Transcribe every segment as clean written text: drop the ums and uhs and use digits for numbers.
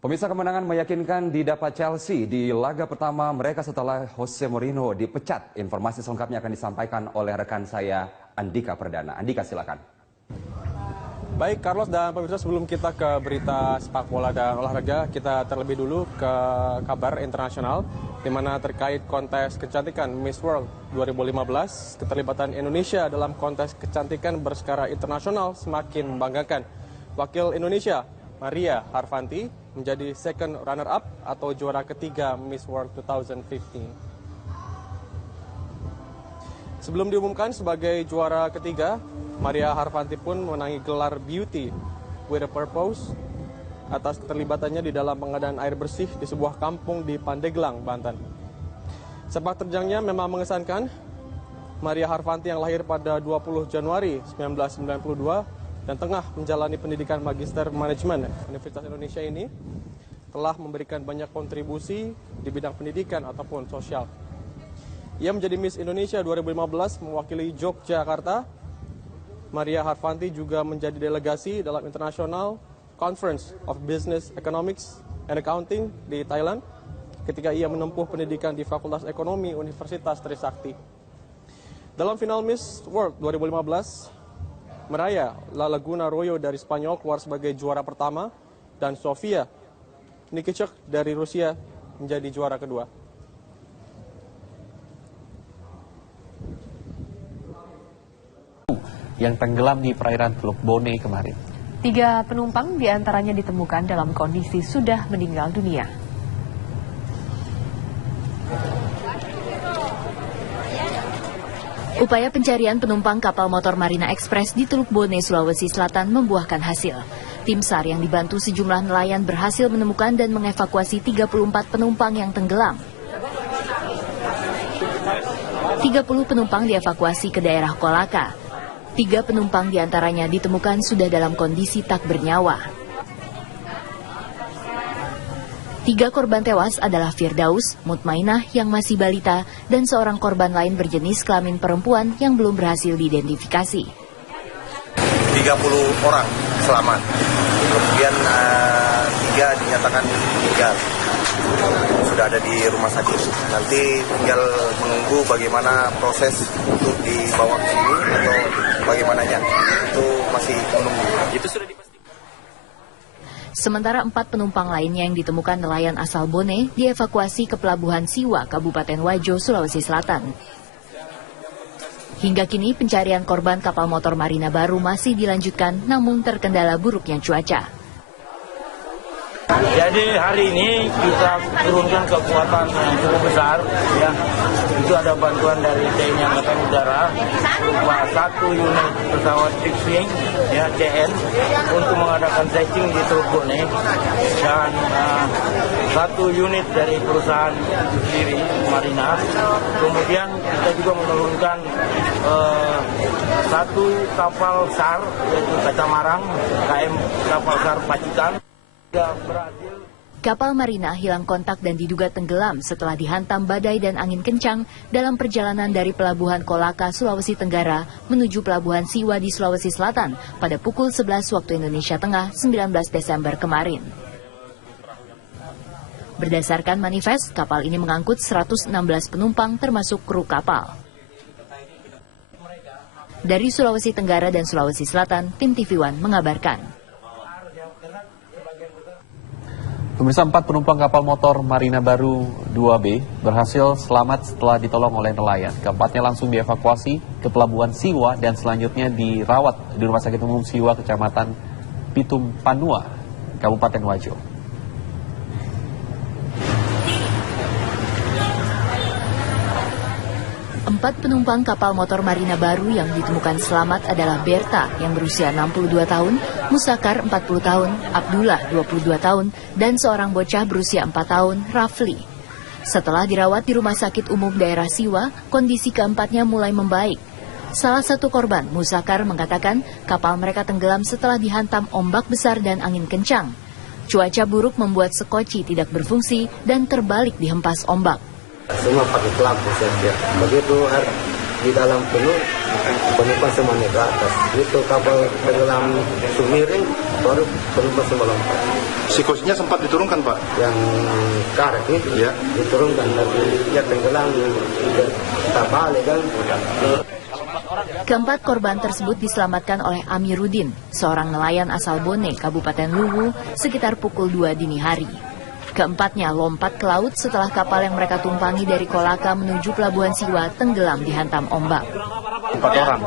Pemirsa, kemenangan meyakinkan didapat Chelsea di laga pertama mereka setelah Jose Mourinho dipecat. Informasi selengkapnya akan disampaikan oleh rekan saya Andika Perdana. Andika, silakan. Baik, Carlos dan pemirsa, sebelum kita ke berita sepak bola dan olahraga, kita terlebih dulu ke kabar internasional, di mana terkait kontes kecantikan Miss World 2015, keterlibatan Indonesia dalam kontes kecantikan berskala internasional semakin membanggakan. Wakil Indonesia, Maria Harfanti, menjadi second runner-up atau juara ketiga Miss World 2015. Sebelum diumumkan sebagai juara ketiga, Maria Harfanti pun menangi gelar Beauty with a Purpose atas keterlibatannya di dalam pengadaan air bersih di sebuah kampung di Pandeglang, Banten. Sepak terjangnya memang mengesankan. Maria Harfanti yang lahir pada 20 Januari 1992 dan tengah menjalani pendidikan Magister Manajemen Universitas Indonesia ini telah memberikan banyak kontribusi di bidang pendidikan ataupun sosial. Ia menjadi Miss Indonesia 2015 mewakili Yogyakarta. Maria Harfanti juga menjadi delegasi dalam International Conference of Business Economics and Accounting di Thailand ketika ia menempuh pendidikan di Fakultas Ekonomi Universitas Trisakti. Dalam final Miss World 2015, Mariah La Laguna Royo dari Spanyol keluar sebagai juara pertama dan Sofia Nikichuk dari Rusia menjadi juara kedua. Yang tenggelam di perairan Teluk Bone kemarin. 3 penumpang diantaranya ditemukan dalam kondisi sudah meninggal dunia. Upaya pencarian penumpang kapal motor Marina Express di Teluk Bone, Sulawesi Selatan membuahkan hasil. Tim SAR yang dibantu sejumlah nelayan berhasil menemukan dan mengevakuasi 34 penumpang yang tenggelam. 30 penumpang dievakuasi ke daerah Kolaka. 3 penumpang diantaranya ditemukan sudah dalam kondisi tak bernyawa. 3 korban tewas adalah Firdaus, Mutmainah yang masih balita, dan seorang korban lain berjenis kelamin perempuan yang belum berhasil diidentifikasi. 30 orang selamat, kemudian 3 dinyatakan meninggal. Sudah ada di rumah sakit. Nanti tinggal menunggu bagaimana proses untuk dibawa ke sini atau bagaimananya. Itu masih menunggu. Itu sudah dipastikan. Sementara 4 penumpang lainnya yang ditemukan nelayan asal Bone dievakuasi ke Pelabuhan Siwa, Kabupaten Wajo, Sulawesi Selatan. Hingga kini pencarian korban kapal motor Marina Baru masih dilanjutkan namun terkendala buruknya cuaca. Jadi hari ini kita turunkan kekuatan yang cukup besar, ya. Itu ada bantuan dari TNI Angkatan Udara berupa 1 unit pesawat fixed-wing, ya, CN, untuk mengadakan searching di Teluk Bone, dan 1 unit dari perusahaan itu sendiri, Marina. Kemudian kita juga menurunkan 1 kapal SAR, yaitu Kacamarang, KM kapal SAR Pacitan. Kapal Marina hilang kontak dan diduga tenggelam setelah dihantam badai dan angin kencang dalam perjalanan dari Pelabuhan Kolaka, Sulawesi Tenggara menuju Pelabuhan Siwa di Sulawesi Selatan pada pukul 11 waktu Indonesia Tengah 19 Desember kemarin. Berdasarkan manifest, kapal ini mengangkut 116 penumpang termasuk kru kapal. Dari Sulawesi Tenggara dan Sulawesi Selatan, tim TV One mengabarkan. Pemirsa, 4 penumpang kapal motor Marina Baru 2B berhasil selamat setelah ditolong oleh nelayan. Keempatnya langsung dievakuasi ke Pelabuhan Siwa dan selanjutnya dirawat di Rumah Sakit Umum Siwa, Kecamatan Pitum Panua, Kabupaten Wajo. 4 penumpang kapal motor Marina Baru yang ditemukan selamat adalah Berta yang berusia 62 tahun, Musakar 40 tahun, Abdullah 22 tahun, dan seorang bocah berusia 4 tahun, Rafli. Setelah dirawat di Rumah Sakit Umum Daerah Siwa, kondisi keempatnya mulai membaik. Salah satu korban, Musakar, mengatakan kapal mereka tenggelam setelah dihantam ombak besar dan angin kencang. Cuaca buruk membuat sekoci tidak berfungsi dan terbalik dihempas ombak. Semua pakai pelampung saja. Begitu di dalam penumpang semua naik ke atas. Itu kapal tenggelam miring, baru penumpang semua lompat. Psikosnya sempat diturunkan, Pak? Yang karet itu ya diturunkan, tapi ya tenggelam, tak balik kan. Keempat korban tersebut diselamatkan oleh Amiruddin, seorang nelayan asal Bone, Kabupaten Luwu, sekitar pukul 2 dini hari. Keempatnya lompat ke laut setelah kapal yang mereka tumpangi dari Kolaka menuju Pelabuhan Siwa tenggelam dihantam ombak. 4 orang.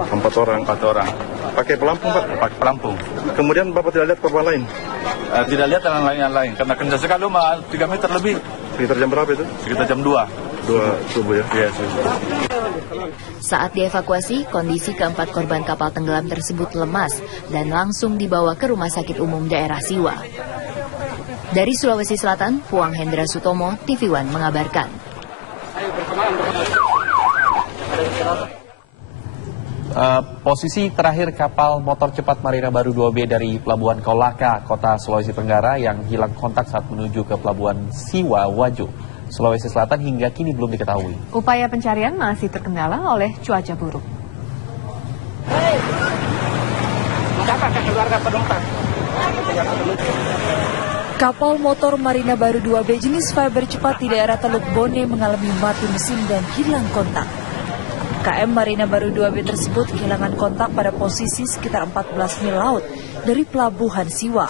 Pakai pelampung, Pak? Pakai pelampung. Kemudian Bapak tidak lihat korban lain? Tidak lihat yang lain, karena kencang sekali 3 meter lebih. Sekitar jam berapa itu? Sekitar jam 2. 2 subuh ya? Iya, subuh. Saat dievakuasi, kondisi keempat korban kapal tenggelam tersebut lemas dan langsung dibawa ke Rumah Sakit Umum Daerah Siwa. Dari Sulawesi Selatan, Puang Hendra Sutomo, TV One mengabarkan. Posisi terakhir kapal motor cepat Marina Baru 2B dari Pelabuhan Kolaka, Kota Sulawesi Tenggara yang hilang kontak saat menuju ke Pelabuhan Siwa, Wajo, Sulawesi Selatan hingga kini belum diketahui. Upaya pencarian masih terkendala oleh cuaca buruk. Kapal motor Marina Baru 2B jenis fiber cepat di daerah Teluk Bone mengalami mati mesin dan hilang kontak. KM Marina Baru 2B tersebut kehilangan kontak pada posisi sekitar 14 mil laut dari Pelabuhan Siwa.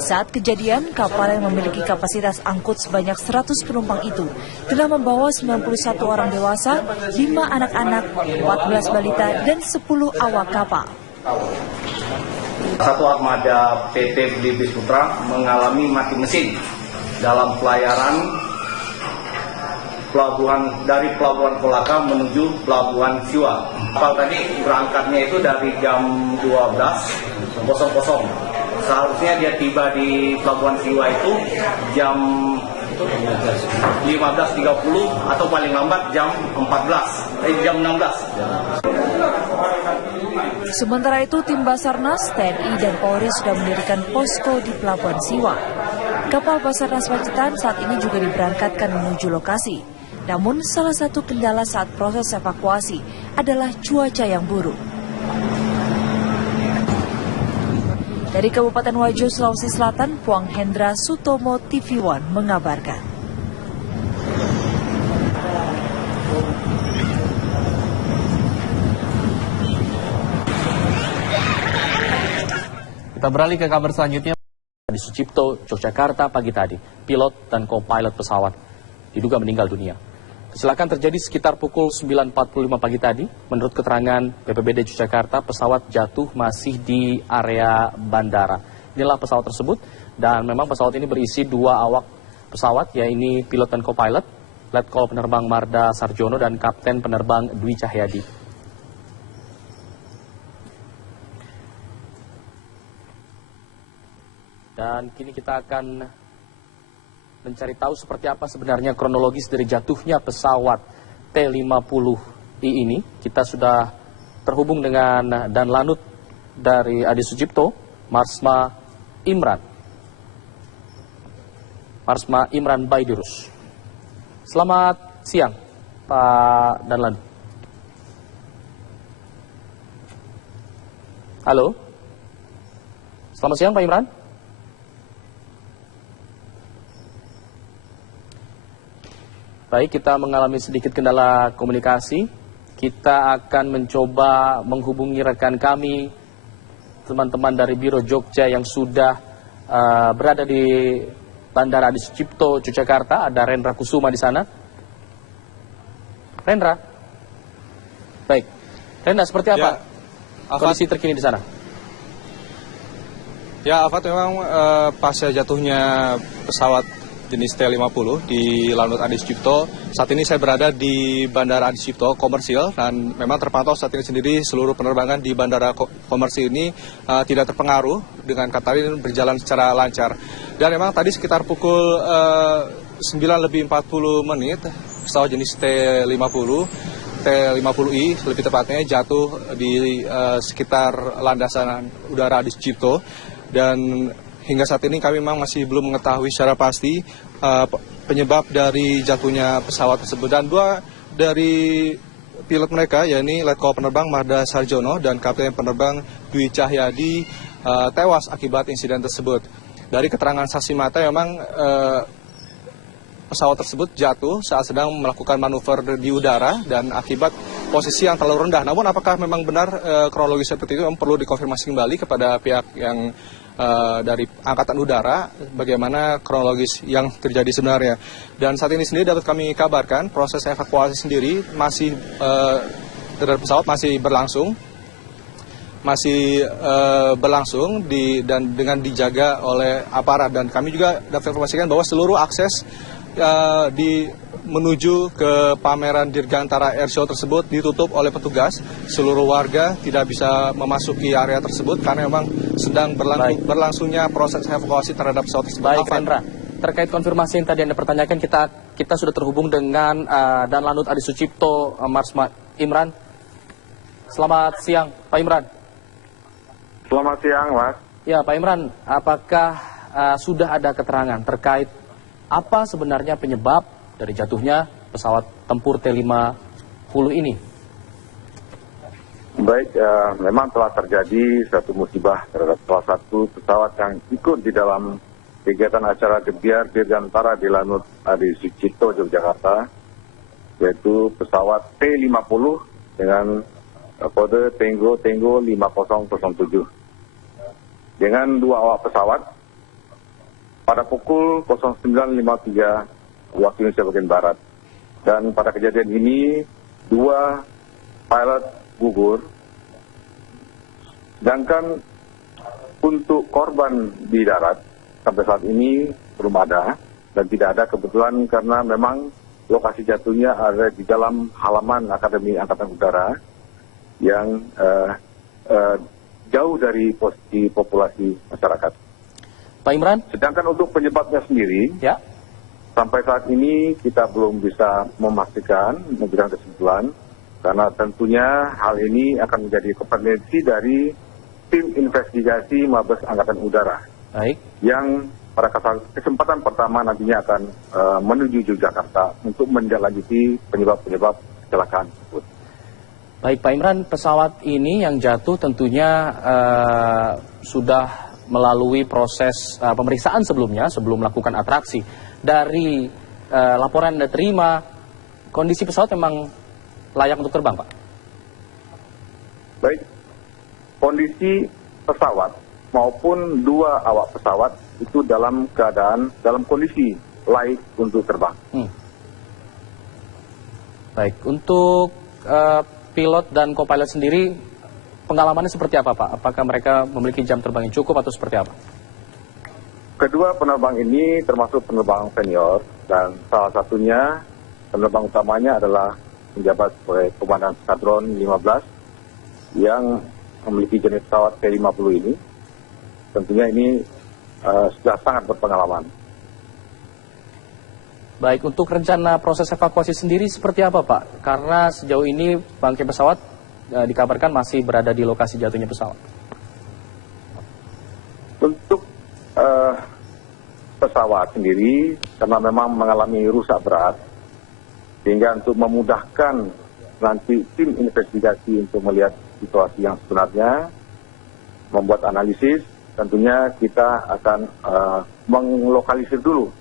Saat kejadian, kapal yang memiliki kapasitas angkut sebanyak 100 penumpang itu telah membawa 91 orang dewasa, 5 anak-anak, 14 balita, dan 10 awak kapal. Satu armada PT Blibis Putra mengalami mati mesin dalam pelayaran dari Pelabuhan Kolaka menuju Pelabuhan Siwa. Kapal tadi berangkatnya itu dari jam 12.00. Seharusnya dia tiba di Pelabuhan Siwa itu jam 15.30 atau paling lambat jam 16. Sementara itu, tim Basarnas, TNI, dan Polri sudah mendirikan posko di Pelabuhan Siwa. Kapal Basarnas Pacitan saat ini juga diberangkatkan menuju lokasi. Namun, salah satu kendala saat proses evakuasi adalah cuaca yang buruk. Dari Kabupaten Wajo, Sulawesi Selatan, Puang Hendra Sutomo, TV One mengabarkan. Kita beralih ke kabar selanjutnya. Di Sucipto, Yogyakarta pagi tadi, pilot dan co-pilot pesawat diduga meninggal dunia. Kecelakaan terjadi sekitar pukul 9.45 pagi tadi. Menurut keterangan BPBD Yogyakarta, pesawat jatuh masih di area bandara. Inilah pesawat tersebut, dan memang pesawat ini berisi 2 awak pesawat, yaitu pilot dan co-pilot, Letkol Penerbang Marda Sarjono dan Kapten Penerbang Dwi Cahyadi. Dan kini kita akan mencari tahu seperti apa sebenarnya kronologis dari jatuhnya pesawat T-50I ini. Kita sudah terhubung dengan Danlanut dari Adi Sucipto, Marsma Imran Baidirus. Selamat siang, Pak Danlanut. Halo. Selamat siang, Pak Imran. Baik, kita mengalami sedikit kendala komunikasi. Kita akan mencoba menghubungi rekan kami, teman-teman dari Biro Jogja yang sudah berada di Bandara Adi Sucipto, Yogyakarta. Ada Rendra Kusuma di sana. Rendra? Baik. Rendra, seperti apa kondisi terkini di sana? Ya, Afat, memang pasca jatuhnya pesawat jenis T-50 di Lanut Adi Sucipto. Saat ini saya berada di Bandara Adi Sucipto komersil, dan memang terpantau saat ini sendiri seluruh penerbangan di bandara komersil ini tidak terpengaruh, dengan kata lain berjalan secara lancar. Dan memang tadi sekitar pukul 9:40 pesawat jenis T-50I lebih tepatnya jatuh di sekitar landasan udara Adi Sucipto. Dan hingga saat ini kami memang masih belum mengetahui secara pasti penyebab dari jatuhnya pesawat tersebut. Dan 2 dari pilot mereka, yakni Letkol Penerbang Marda Sarjono dan Kapten Penerbang Dwi Cahyadi tewas akibat insiden tersebut. Dari keterangan saksi mata memang pesawat tersebut jatuh saat sedang melakukan manuver di udara dan akibat posisi yang terlalu rendah. Namun apakah memang benar kronologi seperti itu perlu dikonfirmasi kembali kepada pihak yang dari Angkatan Udara bagaimana kronologis yang terjadi sebenarnya. Dan saat ini sendiri dapat kami kabarkan proses evakuasi sendiri masih terhadap pesawat masih berlangsung dan dengan dijaga oleh aparat. Dan kami juga dapat informasikan bahwa seluruh akses menuju ke pameran Dirgantara Airshow tersebut ditutup oleh petugas. Seluruh warga tidak bisa memasuki area tersebut karena memang sedang berlangsungnya proses evakuasi terhadap pesawat tersebut. Baik, Rendra. Terkait konfirmasi yang tadi Anda pertanyakan, kita sudah terhubung dengan Dan Lanut Adi Sucipto, Marsma Imran. Selamat siang, Pak Imran. Selamat siang, Mas. Ya, Pak Imran, apakah sudah ada keterangan terkait apa sebenarnya penyebab dari jatuhnya pesawat tempur T-50 ini? Baik, memang telah terjadi satu musibah terhadap salah satu pesawat yang ikut di dalam kegiatan acara Gebiar Dirgantara di Lanut Adi Sucipto, Yogyakarta, yaitu pesawat T-50 dengan kode Tango 5007. Dengan dua awak pesawat, pada pukul 09.53 waktu Indonesia bagian Barat. Dan pada kejadian ini, dua pilot gugur. Sedangkan untuk korban di darat, sampai saat ini belum ada. Dan tidak ada kebetulan karena memang lokasi jatuhnya ada di dalam halaman Akademi Angkatan Udara yang jauh dari posisi populasi masyarakat. Pak Imran? Sedangkan untuk penyebabnya sendiri, ya, sampai saat ini kita belum bisa memastikan, memberikan kesimpulan, karena tentunya hal ini akan menjadi kompetensi dari tim investigasi Mabes Angkatan Udara. Baik. Yang pada kesempatan pertama nantinya akan menuju Yogyakarta untuk menindaklanjuti penyebab-penyebab kecelakaan tersebut. Baik, Pak Imran, pesawat ini yang jatuh tentunya sudah melalui proses pemeriksaan sebelumnya, sebelum melakukan atraksi. Dari laporan Anda terima, kondisi pesawat memang layak untuk terbang, Pak? Baik, kondisi pesawat maupun dua awak pesawat itu dalam kondisi layak untuk terbang. Baik, untuk pilot dan co-pilot sendiri, pengalamannya seperti apa, Pak? Apakah mereka memiliki jam terbang yang cukup atau seperti apa? Kedua penerbang ini termasuk penerbang senior dan salah satunya penerbang utamanya adalah menjabat sebagai Komandan Skadron 15 yang memiliki jenis pesawat T-50 ini. Tentunya ini sudah sangat berpengalaman. Baik, untuk rencana proses evakuasi sendiri seperti apa, Pak? Karena sejauh ini bangkai pesawat dikabarkan masih berada di lokasi jatuhnya pesawat. Untuk pesawat sendiri, karena memang mengalami rusak berat, sehingga untuk memudahkan nanti tim investigasi untuk melihat situasi yang sebenarnya, membuat analisis, tentunya kita akan menglokalisir dulu